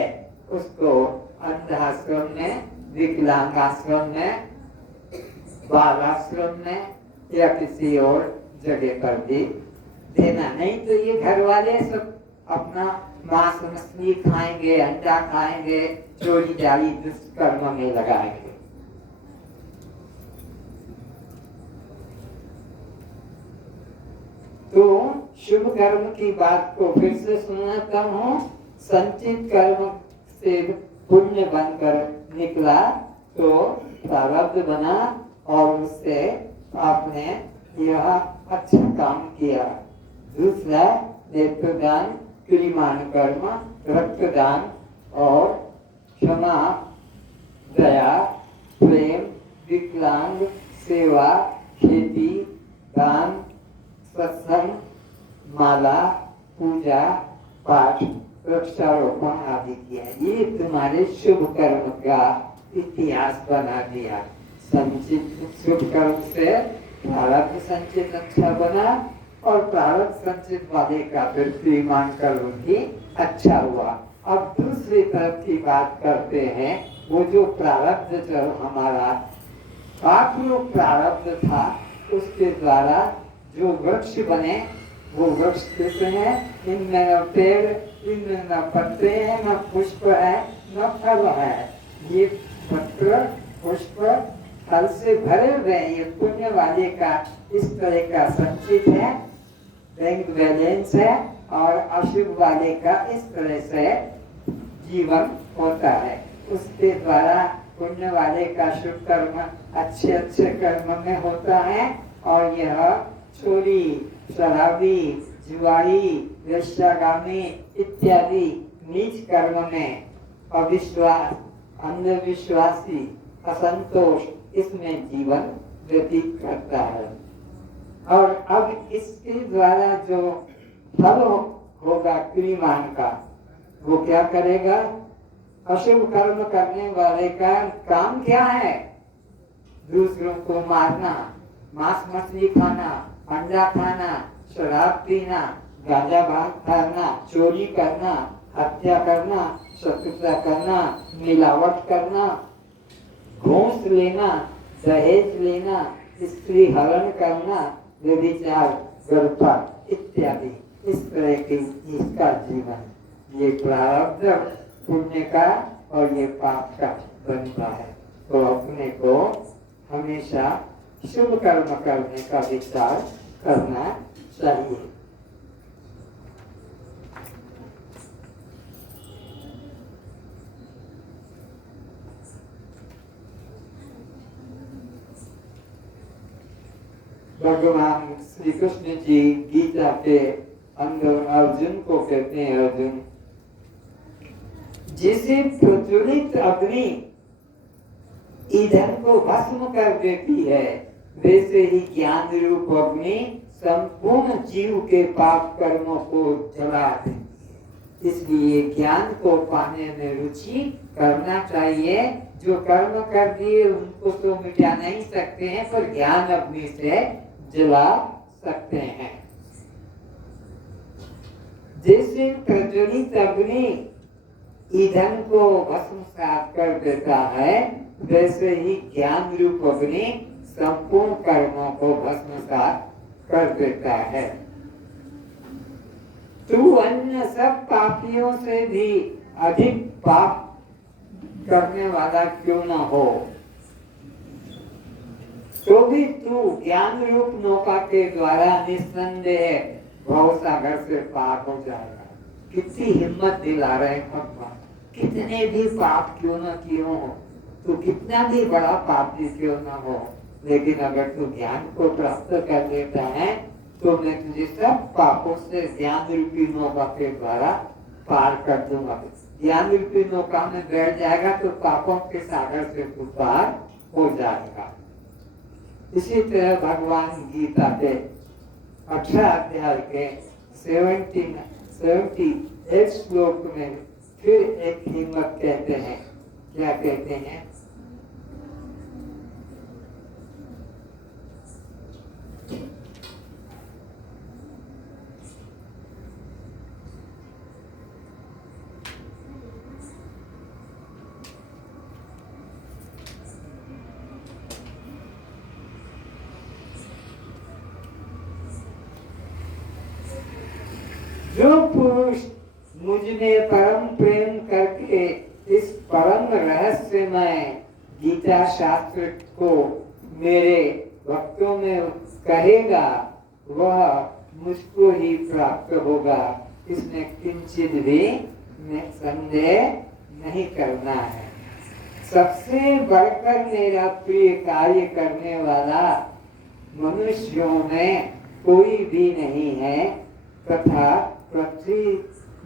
उसको अनाथाश्रम में, विकलांगाश्रम में, बाल आश्रम में या किसी और जगह पर भी देना। नहीं तो ये घर वाले सब अपना मांस मछली खाएंगे, अंडा खाएंगे, चोरी जारी दुष्कर्म में लगाएंगे। तो शुभ कर्म की बात को फिर से सुनाता हूँ। संचित कर्म से पुण्य बनकर निकला तो प्रारब्ध बना, और उससे आपने यह अच्छा काम किया। दूसरा, नेत्रदान, क्रियमान कर्म, रक्तदान और क्षमा, दया, प्रेम, विकलांग सेवा, खेती, दान, सत्संग, माला, पूजा, पाठ, वृक्षारोपण आदि किया। ये तुम्हारे शुभ कर्म का इतिहास बना दिया। संचित शुभ कर्म से प्रारब्ध संचित अच्छा बना, और प्रारब्ध संचित वाले का फिर क्रियमान कर्म भी अच्छा हुआ। अब दूसरी तरफ की बात करते हैं। वो जो प्रारब्ध जो हमारा पापरूप प्रारब्ध था, उसके द्वारा जो वृक्ष बने, वो वृक्ष कैसे हैं? इनमें न पेड़, इनमें न पत्ते हैं, न पुष्प है, न फल है। ये पत्र, पुष्प, फल से भरे हुए ये पुण्य वाले का इस तरह का संचित है, बैंक बैलेंस है, और अशुभ वाले का इस तरह से जीवन होता है। उसके द्वारा पुण्य वाले का शुभ कर्म अच्छे अच्छे कर्म में होता है, और यह चोरी, शराबी, जुआरी, वेश्यागामी इत्यादि नीच कर्म में, अविश्वास, अंधविश्वासी, असंतोष, इसमें जीवन व्यतीत करता है। और अब इसके द्वारा जो फल होगा क्रियमान का, वो क्या करेगा? अशुभ कर्म करने वाले का काम क्या है? दूसरों को मारना, मांस मछली खाना, अंडा खाना, शराब पीना, गांजा भांग खाना, चोरी करना, हत्या करना, शत्रुता करना, मिलावट करना, घूस लेना, दहेज लेना, स्त्री हरण करना, व्यभिचार, गर्भपात इत्यादि। इस तरह की इसका जीवन, ये प्रारब्ध पुण्य का और ये पाप का बनता है। तो अपने को हमेशा शुभ कर्म करने का विचार करना चाहिए। भगवान श्री कृष्ण जी गीता के अंदर अर्जुन को कहते हैं, अर्जुन, जैसे प्रज्वलित अग्नि ईंधन को भस्म कर देती है, वैसे ही ज्ञान रूप अग्नि संपूर्ण जीव के पाप कर्मों को जला देती है। इसलिए ज्ञान को पाने में रुचि करना चाहिए। जो कर्म कर दिए उनको तो मिटा नहीं सकते हैं, पर ज्ञान अग्नि से जला सकते हैं। जैसे प्रज्वलित अग्नि ईंधन को भस्मसात कर देता है, वैसे ही ज्ञान रूप अग्नि संपूर्ण कर्मों को भस्मसात कर देता है। तू अन्य सब पापियों से भी अधिक पाप करने वाला क्यों न हो, तो भी तू ज्ञान रूप नौका के द्वारा निस्संदेह भवसागर से पार हो जाएगा। कितनी हिम्मत दिला रहे हैं भगवान। कितने भी पाप क्यों न किए हो, तू कितना भी बड़ा पापी क्यों न हो, लेकिन अगर तू ज्ञान को प्राप्त कर लेता है तो मैं तुझे सब पापों से ज्ञान रूपी नौका के द्वारा पार कर दूंगा। ज्ञान रूपी नौका में बैठ जाएगा तो पापों के सागर से तू पार हो जाएगा। इसी तरह भगवान गीता के 18 अध्याय के 78 श्लोक में फिर एक हिम्मत कहते हैं। क्या कहते हैं? जो पुरुष मुझ में परम प्रेम करके इस परम रहस्यमय गीता शास्त्र को मेरे भक्तों में कहेगा, वह मुझको ही प्राप्त होगा। इसमें किंचित भी संदेह नहीं करना है। सबसे बढ़कर मेरा प्रिय कार्य करने वाला मनुष्यों में कोई भी नहीं है, तथा पृथ्वी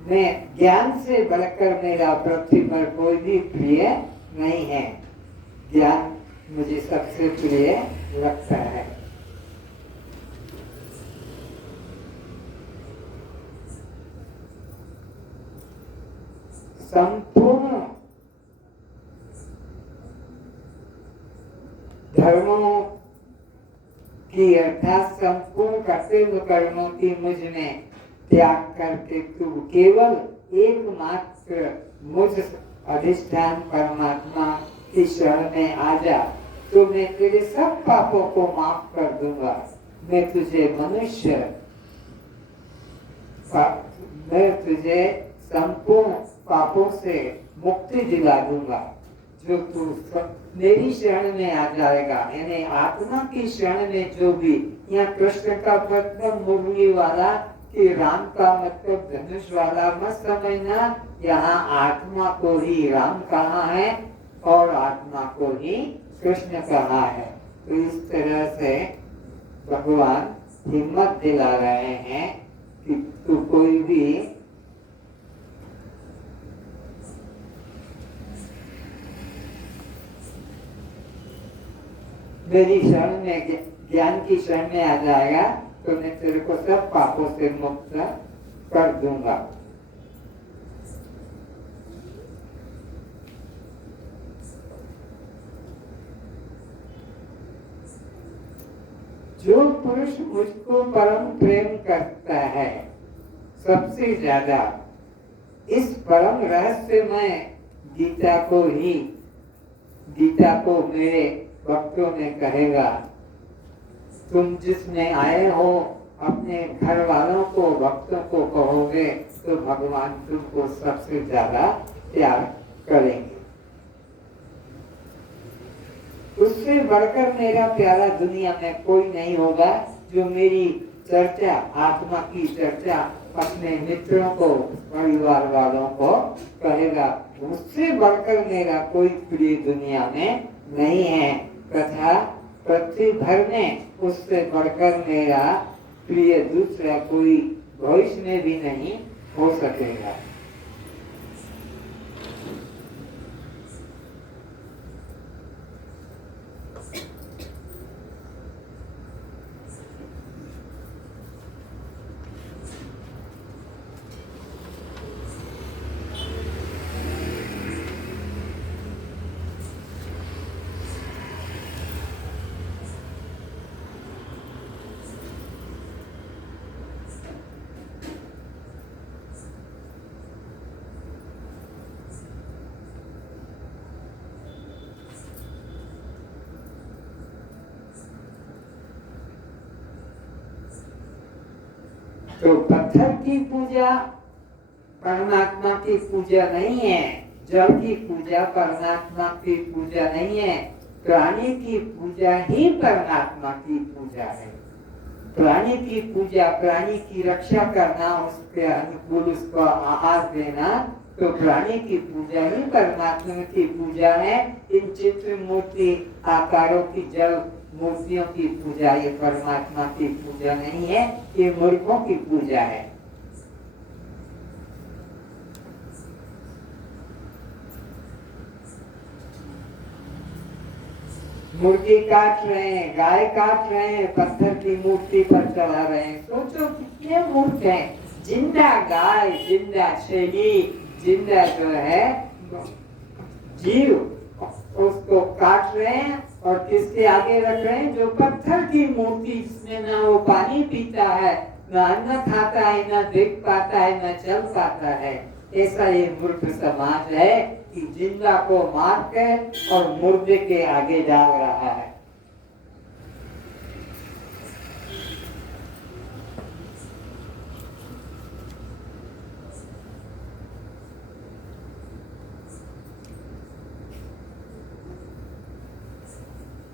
में ज्ञान से बढ़कर मेरा पृथ्वी पर कोई भी प्रिय नहीं है। ज्ञान मुझे सबसे प्रिय लगता है। संपूर्ण धर्मों की अर्थात संपूर्ण कर्तव्य कर्मों की मुझ में त्याग करके तू केवल एकमात्र मुझ अधिष्ठान परमात्मा की शरण में आ जा, तो मैं तेरे सब पापों को माफ कर दूंगा। मैं तुझे संपूर्ण पापों से मुक्ति दिला दूंगा। जो तू मेरी शरण में आ जाएगा, यानी आत्मा की शरण में जो भी, यहाँ कृष्ण का मतलब मुरली वाला कि राम का मतलब धनुष वाला मत समझना। यहाँ आत्मा को ही राम कहा है और आत्मा को ही कृष्ण कहा है। तो इस तरह से भगवान हिम्मत दिला रहे हैं कि तू कोई भी मेरी शरण में, ज्ञान की शरण में आ जाएगा तो मैं तेरे को सब पापों से मुक्त कर दूंगा। जो पुरुष मुझको परम प्रेम करता है सबसे ज्यादा, इस परम रहस्यमय गीता को मेरे भक्तों में कहेगा। तुम जिसमें आए हो अपने घर वालों को, भक्तों को कहोगे तो भगवान तुमको सबसे ज्यादा प्यार करेंगे। उससे बढ़कर मेरा प्यारा दुनिया में कोई नहीं होगा जो मेरी चर्चा, आत्मा की चर्चा अपने मित्रों को, परिवार वालों को कहेगा। उससे बढ़कर मेरा कोई प्रिय दुनिया में नहीं है, तथा पृथ्वी भर में उससे बढ़कर मेरा प्रिय दूसरा कोई भविष्य में भी नहीं हो सकेगा। तो पत्थर की पूजा परमात्मा की पूजा नहीं है, जल की पूजा परमात्मा की पूजा नहीं है, प्राणी की पूजा ही परमात्मा की पूजा है। प्राणी की पूजा, प्राणी की रक्षा करना, उसके अनुकूल उसको आहार देना, तो प्राणी की पूजा ही परमात्मा की पूजा है। इन चित्र मूर्ति आकारों की जल मूर्तियों की पूजा ये परमात्मा की पूजा नहीं है, ये मूर्खों की पूजा है। मुर्गी काट रहे हैं, गाय काट रहे हैं, पत्थर की मूर्ति पर चढ़ा रहे हैं। सोचो कितने मूर्ख हैं। जिंदा गाय, जिंदा छेली, जिंदा जो है जीव, उसको काट रहे हैं और किसके आगे रख रहे हैं? जो पत्थर की मूर्ति, जिसमें ना वो पानी पीता है, ना अन्न खाता है, ना देख पाता है, ना चल पाता है। ऐसा ये मूर्ख समाज है कि जिंदा को मार के और मुर्दे के आगे डाल रहा है।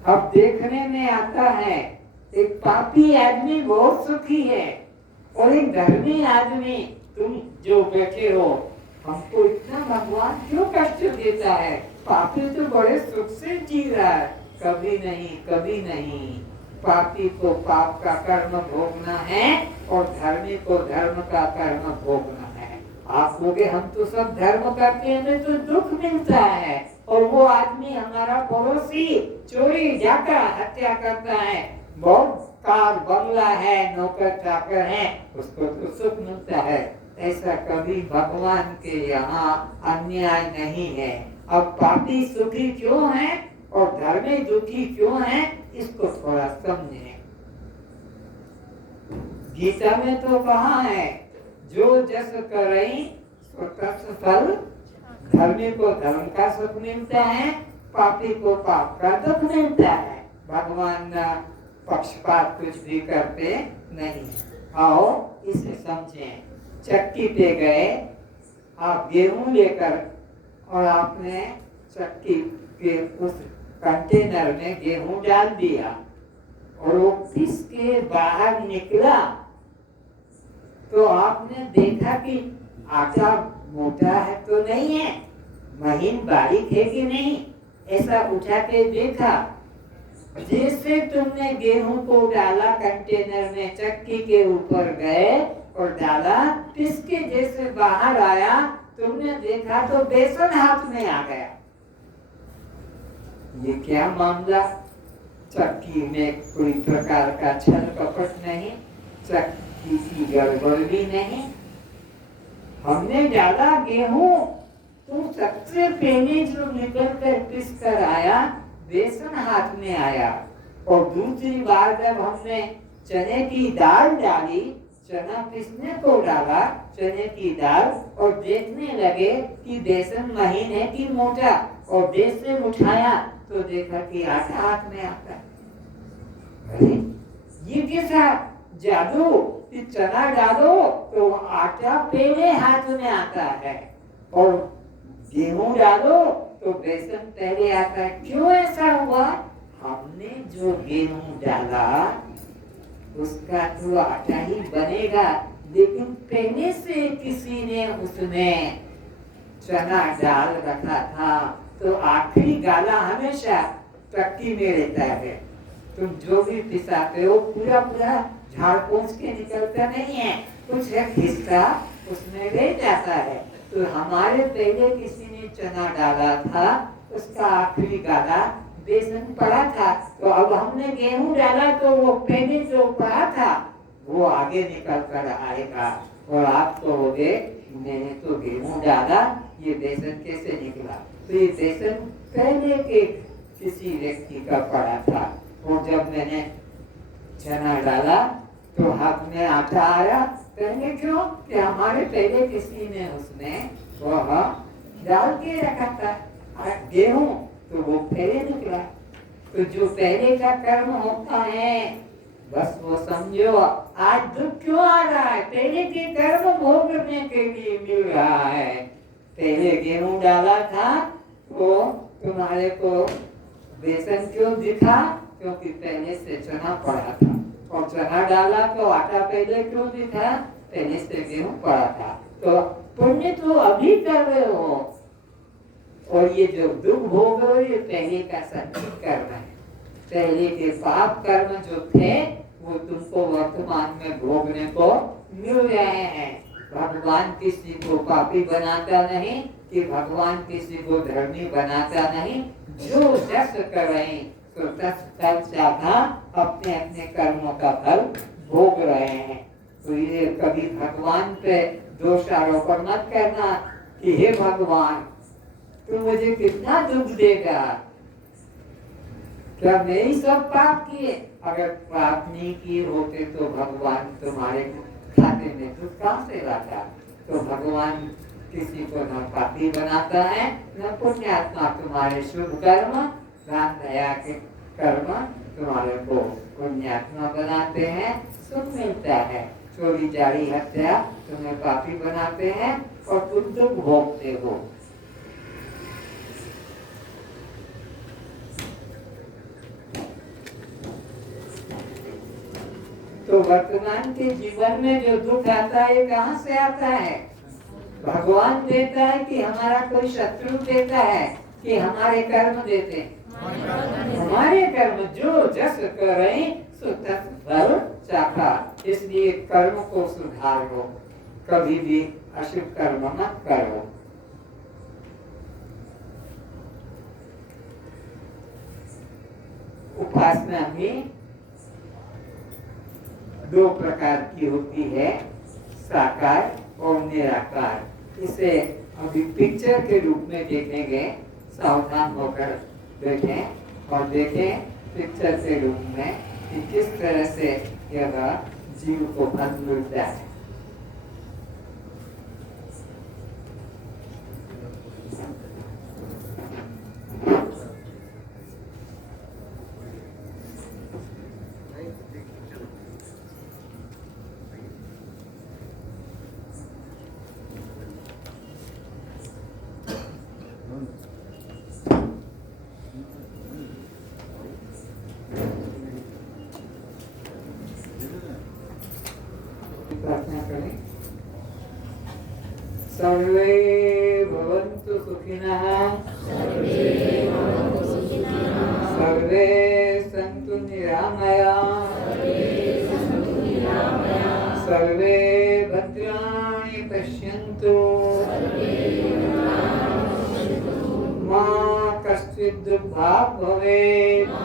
अब देखने में आता है एक पापी आदमी बहुत सुखी है और एक धर्मी आदमी, तुम जो बैठे हो, हमको इतना भगवान क्यों कष्ट देता है? पापी तो बड़े सुख से जी रहा है। कभी नहीं, कभी नहीं। पापी को पाप का कर्म भोगना है और धर्मी को धर्म का कर्म भोगना है। आप लोग हम तो सब धर्म करते हैं, हमें तो दुख मिलता है, और वो आदमी हमारा पड़ोसी चोरी डाका हत्या करता है, बहुत कार बंगला है, नौकर चाकर है, उसको तो सुख मिलता है। ऐसा कभी भगवान के यहाँ अन्याय नहीं है। अब पापी सुखी क्यों है और धर्मी दुखी क्यों है, इसको थोड़ा समझें। गीता में तो कहा है, जो जस करई सो तस फल। धर्मी को धर्म का सुख मिलता है, पापी को पाप का दुख मिलता है। भगवान पक्षपात कुछ भी करते नहीं। आओ इसे समझें। चक्की पे गए आप गेहूं लेकर, और आपने चक्की के उस कंटेनर में गेहूं डाल दिया और वो पिस के बाहर निकला, तो आपने देखा कि आटा मोटा है तो नहीं है, महीन बारीक है कि नहीं, ऐसा उठा के देखा। जैसे तुमने गेहूं को डाला कंटेनर में, चक्की के ऊपर गए और डाला, पिसके जैसे बाहर आया, तुमने देखा तो बेसन हाथ में आ गया। ये क्या मामला? चक्की में कोई प्रकार का छल कपट नहीं, चक्की की गड़बड़ भी नहीं। हमने डाला गेहूं, तो सबसे पहले जो निकल कर पिस कर आया, बेसन हाथ में आया। और दूसरी बार जब हमने चने की दाल डाली, चना पिसने को डाला, चने की दाल, और देखने लगे कि बेसन महीन है कि मोटा, और बेसन उठाया तो देखा कि आटा हाथ में आता है। अरे ये कैसा जादू? चना डालो तो आटा पहले हाथ में आता है, और गेहूं डालो तो बेसन पहले आता है। क्यों ऐसा हुआ? हमने जो गेहूं डाला उसका तो आटा ही बनेगा, लेकिन पहले से किसी ने उसमें चना डाल रखा था, तो आखिरी गाला हमेशा चक्की में रहता है। तुम जो भी पिसाते हो पूरा पूरा झाड़ पोंछ के निकलता नहीं है, कुछ एक हिस्सा उसमें रह जाता है। तो हमारे पहले किसी ने चना डाला था, उसका आखिरी गाला बेसन पड़ा था, तो अब हमने गेहूं डाला तो वो पहले जो पड़ा था वो आगे निकल कर आएगा। और आप कहोगे मैंने तो गेहूं डाला, ये बेसन कैसे निकला? तो ये बेसन पहले के किसी व्यक्ति का पड़ा था, और जब मैंने चना डाला तो हाथ में आटा आया। पहले क्यों? कि हमारे पहले किसी ने उसमें वह डाल के रखा था गेहूं, तो वो पहले निकला। तो जो पहले का कर्म होता है बस वो समझो आज दुख क्यों आ रहा है, पहले के कर्म भोगने के लिए मिल रहा है। पहले गेहूं डाला था वो तुम्हारे को बेसन क्यों दिखा, क्योंकि पहले से चना पड़ा था, और चना डाला तो आटा पहले क्यों दिखा, पहले से गेहूं पड़ा था। तो पुण्य तो अभी कर रहे हो, और ये जो दुख भोग रहे हो ये पहले का संचित कर्म है। पहले के पाप कर्म जो थे वो तुमको वर्तमान में भोगने को मिल रहे हैं। भगवान किसी को पापी बनाता नहीं कि भगवान किसी को धर्मी बनाता नहीं। जो जस करे तो तस फल चाहा, अपने अपने कर्मों का फल भोग रहे हैं। तो ये कभी भगवान पे दोषारोपण मत करना कि हे भगवान तुम मुझे कितना दुख देगा, क्या मैं ही सब पाप किए। अगर पाप नहीं किए होते तो भगवान तुम्हारे खाते में दुख कहाँ से लाता। तो भगवान किसी को न पापी बनाता है न पुण्यात्मा। तुम्हारे शुभ कर्म दान दया के कर्म तुम्हारे को पुण्यात्मा बनाते हैं, सुख मिलता है। चोरी जारी हत्या तुम्हें पापी बनाते हैं और तुम दुख भोगते हो। तो वर्तमान के जीवन में जो दुख आता है कहाँ से आता है? भगवान देता है कि हमारा कोई शत्रु देता है कि हमारे कर्म देते हैं? हमारे कर्म जो जस करे सो तस फल चाखा। इसलिए कर्म को सुधारो, कभी भी अशुभ कर्म मत करो। उपासना भी दो प्रकार की होती है, साकार और निराकार। इसे अभी पिक्चर के रूप में देखेंगे, सावधान होकर देखें और देखें पिक्चर के रूप में कि किस तरह से यह जीव को फल मिलता है। प्रार्थना करें। सर्वे भवन्तु सुखिनः, सर्वे सन्तु निरामयाः, सर्वे भद्राणि पश्यन्तु, मा कश्चित् दुःखभाग् भवेत्।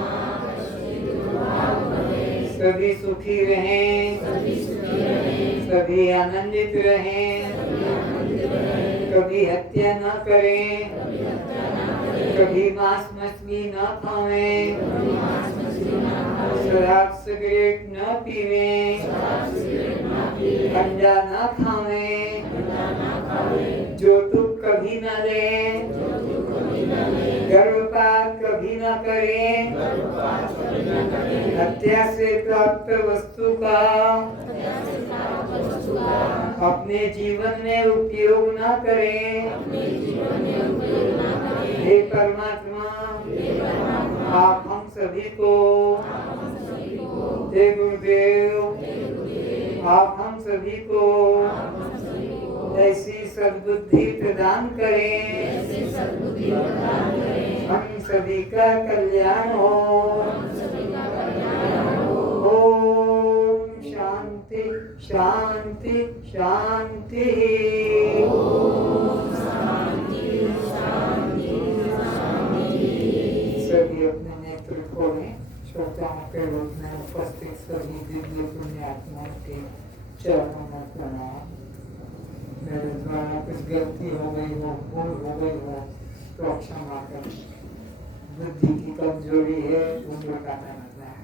सभी सुखी रहें, सभी आनंदित रहें, कभी हत्या न करें, कभी मांस मछली न खाएं, शराब सिगरेट न पीवें, गंजा न खाएं, जोतुक कभी न लें, गर्भपात कभी न करें, हत्या से प्राप्त वस्तु का अपने जीवन में उपयोग न करें। हे परमात्मा, आप हम सभी को, हे गुरुदेव, आप हम सभी को ऐसी सद्बुद्धि प्रदान करें, हम सभी का कल्याण हो। ओम शांति शांति शांति। सभी अपने नेत्र खोलें। श्रोताओं के रूप में उपस्थित सभी दिव्य पुण्यात्माओं के चरणों में प्रणाम। मेरे द्वारा कुछ गलती हो गई हो, भूल हो गई हो तो क्षमा करें। बुद्धि की कमजोरी है, उम्र का मतलब है।